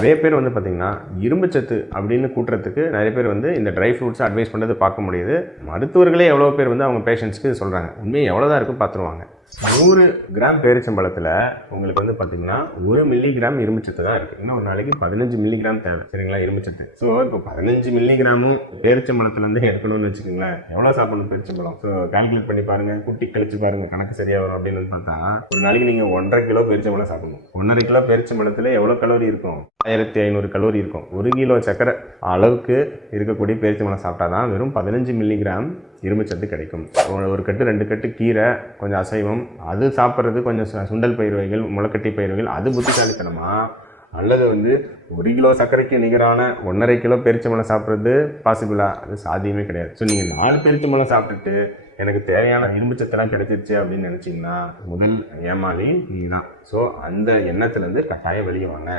நிறைய பேர் வந்து பார்த்திங்கன்னா இரும்புச்சத்து அப்படின்னு கூட்டுறதுக்கு நிறைய பேர் வந்து இந்த ட்ரை ஃப்ரூட்ஸை அட்வைஸ் பண்ணுறது பார்க்க முடியுது. மருத்துவர்களே எவ்வளோ பேர் வந்து அவங்க பேஷண்ட்ஸ்க்கு சொல்கிறாங்க. உண்மையை எவ்வளோ தான் இருக்கும் பார்த்துருவாங்க. 100 கிராம் பேரிச்சம்பழத்தில் உங்களுக்கு வந்து பார்த்தீங்கன்னா 1 மில்லிகிராம் இரும்புச்சத்து தான் இருக்குது. இன்னும் ஒரு நாளைக்கு 15 மில்லிகிராம் தேவை. சரிங்களா, இரும்புச்சத்து. ஸோ இப்போ 15 மில்லிகிராமும் பேரிச்சம்பழத்துலேருந்து எடுக்கணும்னு வச்சுக்கோங்களேன். எவ்வளோ சாப்பிடணும் பேரிச்சம்பழம்? ஸோ கால்குலேட் பண்ணி பாருங்கள், குட்டி கழிச்சு பாருங்கள், கணக்கு சரியாக வரும் அப்படின்னு பார்த்தா ஒரு நாளைக்கு நீங்கள் 1.5 கிலோ பேரிச்சம்பழம் சாப்பிடணும். 1.5 கிலோ பேரிச்சம்பழத்தில் எவ்வளோ கலோரி இருக்கும்? 1500 கலோரி இருக்கும். 1 கிலோ சக்கரை அளவுக்கு இருக்கக்கூடிய பேரிச்சம்பழம் சாப்பிட்டா தான் வெறும் 15 மில்லிகிராம் இரும்புச்சத்து கிடைக்கும். ஒரு கட்டு 2 கட்டு கீரை, கொஞ்சம் அசைவம், அது சாப்பிட்றது கொஞ்சம் சுண்டல் பயிர் வகைகள், முளைக்கட்டி பயிர் வகைகள், அது புத்திசாலித்தனமா? அல்லது வந்து 1 கிலோ சர்க்கரைக்கு நிகரான 1.5 கிலோ பேரிச்சம்பழம் சாப்பிட்றது பாசிபிளா? அது சாத்தியமே கிடையாது. ஸோ நீங்கள் 4 பேரிச்சம்பழம் சாப்பிட்டுட்டு எனக்கு தேவையான இரும்புச்சத்தெல்லாம் கிடைச்சிருச்சு அப்படின்னு நினச்சிங்கன்னா முதல் ஏமாளி நீ தான். ஸோ அந்த எண்ணத்துலேருந்து கட்டாயம் வெளியே வாங்க.